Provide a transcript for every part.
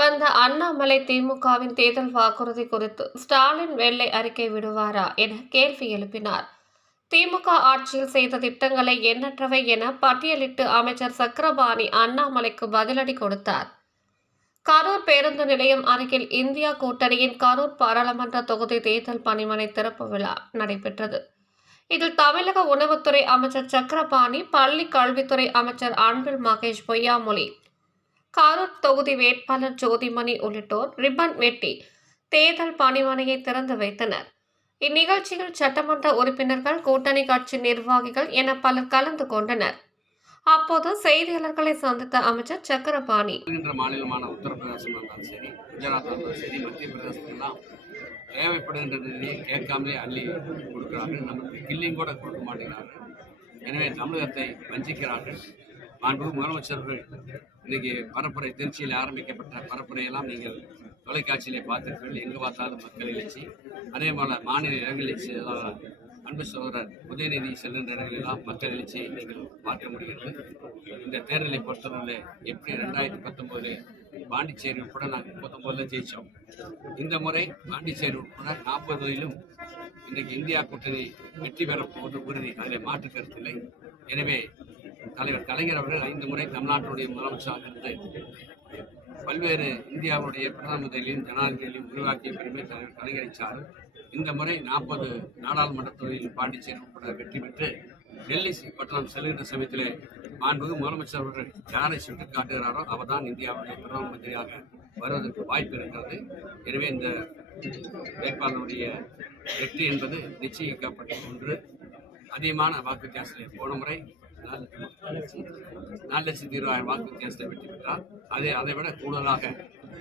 வந்த அண்ணாமலை திமுகவின் தேர்தல் வாக்குறுதி குறித்து ஸ்டாலின் வெள்ளை அறிக்கை விடுவாரா என கேள்வி எழுப்பினார். திமுக ஆட்சியில் செய்த திட்டங்களை எண்ணற்றவை என பட்டியலிட்டு அமைச்சர் சக்கரபாணி அண்ணாமலைக்கு பதிலடி கொடுத்தார். கரூர் பேருந்து நிலையம் அருகில் இந்தியா கூட்டணியின் கரூர் பாராளுமன்ற தொகுதி தேர்தல் பணிமனை திறப்பு விழா நடைபெற்றது. இதில் தமிழக உணவுத்துறை அமைச்சர் சக்கரபாணி பள்ளி கல்வித்துறை அமைச்சர் அன்பில் மகேஷ் பொய்யாமொழி காரூர் தொகுதி வேட்பாளர் ஜோதிமணி உள்ளிட்டோர் ரிப்பன் வெட்டி தேர்தல் பணிமனையை திறந்து வைத்தனர். இந்நிகழ்ச்சியில் சட்டமன்ற உறுப்பினர்கள் கூட்டணி கட்சி நிர்வாகிகள் என பலர் கலந்து கொண்டனர். அப்போது செய்தியாளர்களை சந்தித்த அமைச்சர் சக்கரபாணி. மாநிலமான உத்தரப்பிரதேசம் இருந்தாலும் சரி குஜராத் இருந்தாலும் சரி மத்திய பிரதேசத்துலாம் தேவைப்படுகின்ற கேட்காமலே அள்ளி கொடுக்கிறார்கள். நமக்கு கில்லிங் கூட கொடுக்க மாட்டேங்கிறார்கள். எனவே தமிழகத்தை வஞ்சிக்கிறார்கள். மாண்பு முதலமைச்சர்கள் இன்னைக்கு பரப்புரை திருச்சியில் ஆரம்பிக்கப்பட்ட பரப்புரையெல்லாம் நீங்கள் தொலைக்காட்சியிலே பார்த்திருப்பீர்கள். எங்கு பார்த்தாலும் மக்கள் எழுச்சி. அதே போல மாநில இடங்களில் அன்பு சோதரர் உதயநிதி செல்கின்ற இடங்களெல்லாம் மக்கள் எழுச்சியை நீங்கள் பார்க்க முடிகிறது. இந்த தேர்தலை பொறுத்தவரையில் எப்படி ரெண்டாயிரத்தி பத்தொம்போது பாண்டிச்சேரி உட்பட நாங்கள் முப்பத்தொம்போதில் ஜெயித்தோம் இந்த முறை பாண்டிச்சேரி உட்பட நாற்பதிலும் இன்றைக்கு இந்தியா கூட்டணி வெற்றி பெற போவது உறுதி. அதில் மாற்று கருத்தில்லை எனவே தலைவர் கலைஞர் அவர்கள் ஐந்து முறை தமிழ்நாட்டுடைய முதலமைச்சராக இருந்து பல்வேறு இந்தியாவுடைய பிரதம மந்திரிகளையும் ஜனாதிபதிகளையும் உருவாக்கிய பெருமை தலைவர் கலைஞரை சார் இந்த முறை நாற்பது நாடாளுமன்ற தொகுதியில் பாண்டிச்சேரி உட்பட வெற்றி பெற்று டெல்லி பட்டணம் செல்கின்ற சமயத்திலே மாண்புகு முதலமைச்சர் அவர்கள் யாரை சுட்டு காட்டுகிறாரோ அவர் தான் இந்தியாவுடைய பிரதம மந்திரியாக வருவதற்கு வாய்ப்பு இருக்கிறது. எனவே இந்த வேட்பாளருடைய வெற்றி என்பது நிச்சயிக்கப்பட்ட ஒன்று. அதிகமான வாக்கு வித்தியாசத்தில் போன முறை நாலு லட்சத்தி இருபதாயிரம் வாக்கு வித்தியாசத்தை வெற்றி பெற்றார் அதே அதை விட கூடுதலாக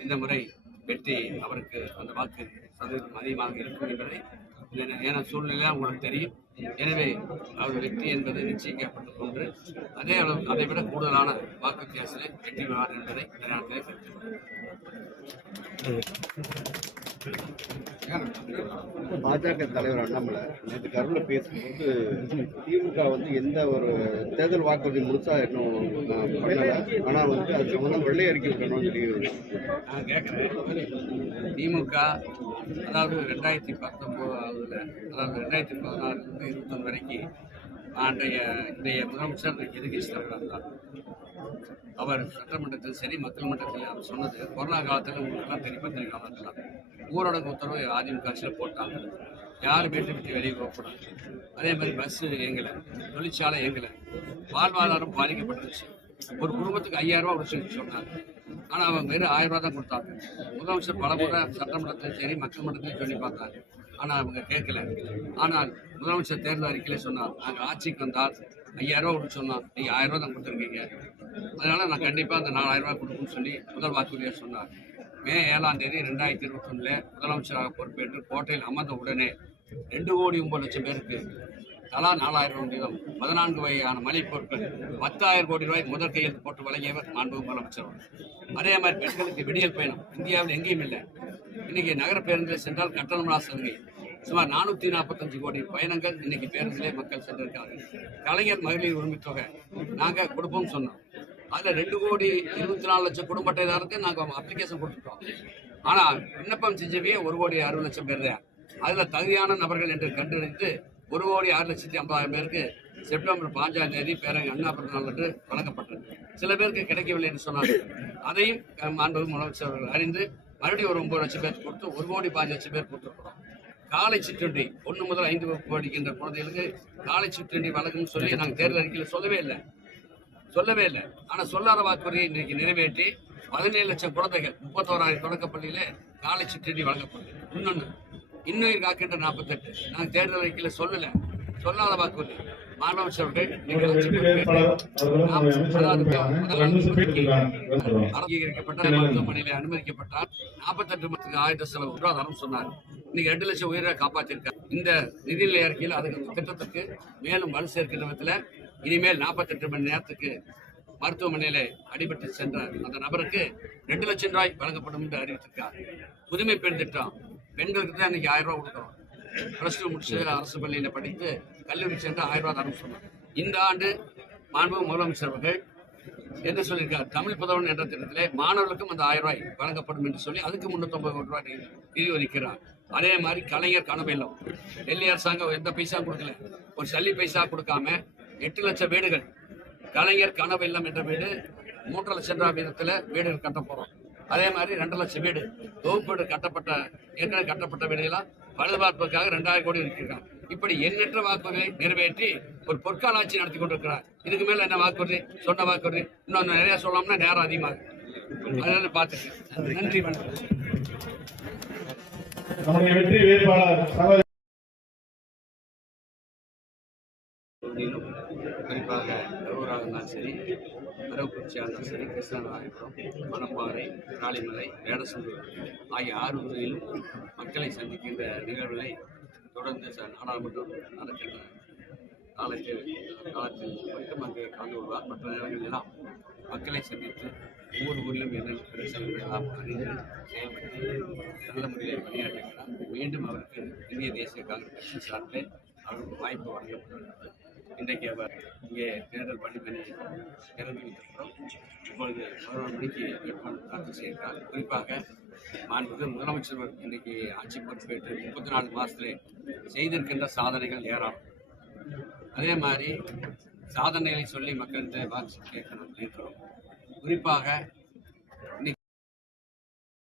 இந்த முறை வெற்றி அவருக்கு அந்த வாக்கு சதவீதம் அதிகமாக இருக்கும் என்பதை ஏன்னா சூழ்நிலை உங்களுக்கு தெரியும். எனவே அவர் வெற்றி என்பது நிச்சயிக்கப்பட்ட ஒன்று. அதே அளவு அதை விட கூடுதலான வாக்கு வித்தியாசத்தில் வெற்றி பெறுவார் என்பதை இந்த நேரத்தில் பாஜக தலைவர் அண்ணாமலை நேற்று கருவில் பேசும்போது திமுக வந்து எந்த ஒரு தேர்தல் வாக்குறுதி முழுசா இன்னும் பண்ணல. ஆனா வந்து அது சம்பந்தம் வெள்ளை அறிக்கை விடணும்னு சொல்லி நான் கேட்குறேன் திமுக அதாவது ரெண்டாயிரத்தி பத்தொம்போதுல அதாவது ரெண்டாயிரத்தி பதினாறுலேருந்து இருபத்தொன்று வரைக்கும் அன்றைய இன்றைய முதலமைச்சர் எதிர்கட்சி தலைவராக அவர் சட்டமன்றத்தில் சரி மக்கள் மன்றத்தில் அவர் சொன்னது கொரோனா காலத்தில் உங்களுக்கெல்லாம் தெரியும் பத்திரிகை காலத்தில் ஊரடங்கு உத்தரவு அதிமுக ஆட்சியில் போட்டாங்க. யார் வீட்டை விட்டு வெளியே போகக்கூடாது அதே மாதிரி பஸ் இயங்கலை தொழிற்சாலை இயங்கலை. வாழ்வாதாரம் பாதிக்கப்பட்டுருச்சு. ஒரு குடும்பத்துக்கு ஐயாயிரம் ரூபாய் சொல்லி சொன்னாங்க. ஆனால் அவங்க வெறும் ஆயிரம் தான் கொடுத்தாங்க. முதலமைச்சர் பல முறை சட்டமன்றத்திலும் சரி மக்கள் மன்றத்திலும் சொல்லி பார்த்தாங்க. ஆனால் அவங்க கேட்கல. ஆனால் முதலமைச்சர் தேர்தல் அறிக்கையிலே சொன்னார் நாங்கள் ஆட்சிக்கு வந்தால் ஐயாயிரம் ரூபாய் கொடுத்து சொன்னோம் நீங்கள் ஆயிரம் தான் கொடுத்துருக்கீங்க. அதனால் நான் கண்டிப்பாக அந்த நாலாயிரம் ரூபா கொடுக்குன்னு சொல்லி முதல் வாக்குறுதியாக சொன்னார். மே ஏழாம் தேதி ரெண்டாயிரத்தி இருபத்தொன்னுல முதலமைச்சராக பொறுப்பேற்று கோட்டையில் அமர்ந்த உடனே ரெண்டு கோடி ஒன்பது லட்சம் பேருக்கு தலா நாலாயிரம் ரூபாய் வீதம் பதினான்கு வகையான மளிகைப் பொருட்கள் பத்தாயிரம் கோடி ரூபாய் முதல் கையில் போட்டு வழங்கியவர் மாண்பு முதலமைச்சர் அதே மாதிரி பெண்களுக்கு விடியல் பயணம் இந்தியாவில் எங்கேயும் இல்லை. இன்னைக்கு நகர பேருந்தில் சென்றால் கட்டணமில்லா சலுகை சுமார் நானூற்றி நாற்பத்தஞ்சு கோடி பயணங்கள் இன்னைக்கு பேருந்திலே மக்கள் சென்றிருக்காங்க கலைஞர் மகளிர் உரிமை தொகை நாங்கள் கொடுப்போம்னு சொன்னோம். அதில் ரெண்டு கோடி இருபத்தி நாலு லட்சம் குடும்ப அட்டைதாரருக்கு நாங்கள் அப்ளிகேஷன் கொடுத்துட்டோம். ஆனால் விண்ணப்பம் செஞ்சவே ஒரு கோடி அறுபது லட்சம் பேர் தான். அதில் தகுதியான நபர்கள் என்று கண்டறிந்து ஒரு கோடி ஆறு லட்சத்தி ஐம்பதாயிரம் பேருக்கு செப்டம்பர் பாஞ்சாம் தேதி பேரங்க அண்ணா பிறந்த நாள் என்று வழங்கப்பட்டது. சில பேருக்கு கிடைக்கவில்லை என்று சொன்னார்கள் அதையும் மாண்பு முதலமைச்சர் அவர்கள் அறிந்து மறுபடியும் ஒரு ஒன்பது லட்சம் பேர் கொடுத்து ஒரு கோடி பாஞ்சு லட்சம் பேர் கொடுத்துருக்கிறோம். காலை சிற்றுண்டி ஒன்று முதல் ஐந்து படிக்கின்ற குழந்தைகளுக்கு காலை சிற்றுண்டி வழங்குன்னு சொல்லி நாங்கள் தேர்தல் அறிக்கையில் சொல்லவே இல்லை. சொல்லவே இல்லை. ஆனால் சொல்லாத வாக்குறுதியை இன்றைக்கு நிறைவேற்றி பதினேழு லட்சம் குழந்தைகள் முப்பத்தோராயிரம் தொடக்கப்பள்ளியில காலை சிற்றுண்டி வழங்கப்படுது இன்னொன்று இன்னுயிர் காக்கின்ற நாற்பத்தெட்டு நாங்கள் தேர்தல் அறிக்கையில் சொல்லலை. சொல்லாத வாக்குறுதி. மாணவர்கள் நீங்கள் அங்கீகரிக்கப்பட்ட மருத்துவமனையில் அனுமதிக்கப்பட்டால் நாற்பத்தெட்டு மணி ஆயுத செலவு பொருளாதாரம் சொன்னார். இன்னைக்கு ரெண்டு லட்சம் உயிரை காப்பாற்றிருக்கார் இந்த நிதிநிலை அறிக்கையில் அதுக்கு அந்த திட்டத்துக்கு மேலும் வலு சேர்க்கின்ற விதத்தில் இனிமேல் நாற்பத்தெட்டு மணி நேரத்துக்கு மருத்துவமனையில் அடிபட்டு சென்ற அந்த நபருக்கு ரெண்டு லட்சம் ரூபாய் வழங்கப்படும் என்று அறிவித்திருக்கார். புதுமை பெண் திட்டம். பெண்களுக்கு தான் இன்னைக்கு ஆயிரம் ரூபாய் கொடுக்குறோம். ப்ளஸ் டூ முடிச்சு அரசு பள்ளியில் படித்து கல்லூரி சென்று ஆயிரம் ரூபாய் தரம் சொன்னோம் இந்த ஆண்டு மாண்பு முதலமைச்சர் அவர்கள் என்ன சொல்லியிருக்கார்? தமிழ் புதவன் என்ற திட்டத்திலே மாணவர்களுக்கும் அந்த ஆயிரம் ரூபாய் வழங்கப்படும் என்று சொல்லி அதுக்கு முன்னூத்தொன்பது கோடி ரூபாய் நிதி ஒதுக்கிறார் அதே மாதிரி கலைஞர் கனவில்லம் டெல்லி அரசாங்கம் எந்த பைசா கொடுக்கல. ஒரு சல்லி பைசா கொடுக்காம எட்டு லட்சம் வீடுகள் கலைஞர் கனவில்லம் என்ற வீடு மூன்று லட்சம் ரூபாய் வீதத்தில் வீடுகள் கட்ட போகிறோம் அதே மாதிரி ரெண்டு லட்சம் வீடு தொகுப்பு வீடு கட்டப்பட்ட ஏற்கனவே கட்டப்பட்ட வீடுகளாம் பழுதுபார்ப்புக்காக ரெண்டாயிரம் கோடி இருக்கிறாங்க இப்படி எண்ணற்ற வாக்குறுதியை நிறைவேற்றி ஒரு பொற்கால ஆட்சி நடத்தி கொண்டிருக்கிறார். இதுக்கு மேல என்ன வாக்குறுதி? சொன்ன வாக்குறுதி. இன்னொன்று நிறைய சொல்லலாம்னா நேரம் அதிகமாகும் அதனால பார்த்துட்டு நன்றி வணக்கம். நம்முடைய வெற்றி வேட்பாளர் குறிப்பாக கரூராக இருந்தாலும் சரி அரவக்குறிச்சியாக இருந்தாலும் சரி கிருஷ்ணராயபுரம் மணப்பாறை காளிமலை வேடசந்தூர் ஆகிய ஆறு பகுதியிலும் மக்களை சந்திக்கின்ற நிகழ்வுகளை தொடர்ந்து நாடாளுமன்றம் நடக்கின்ற காலத்தில் காலத்தில் மட்டும் அங்கே கலந்து கொள்வார். மற்ற நேரங்களிலாம் மக்களை சந்தித்து ஒவ்வொரு ஊரிலும் என்னென்ன பிரச்சனைகள் எல்லாம் அறிந்து செயல்பட்டு நல்ல முறையில் பணியாற்றுகிறார். மீண்டும் அவருக்கு இந்திய தேசிய காங்கிரஸ் கட்சி சார்பில் அவருக்கு வாய்ப்பு வழங்கப்பட்டுள்ளது. இன்றைக்கு அவர் இங்கே தேர்தல் பணிமனை தேர்தல் வைத்திருக்கிறோம் இப்பொழுது பதினோரு மணிக்கு வேட்பாளர் தாக்கல் செய்கிறார் குறிப்பாக மாண்புமிகு முதலமைச்சர் இன்றைக்கு ஆட்சி பொறுப்பேற்று முப்பத்தி நாலு மாதத்திலே செய்திருக்கின்ற சாதனைகள் ஏராளம். அதே மாதிரி சாதனைகளை சொல்லி மக்கள்கிட்ட வாக்கு கேட்கணும் நினைக்கிறோம் குறிப்பாக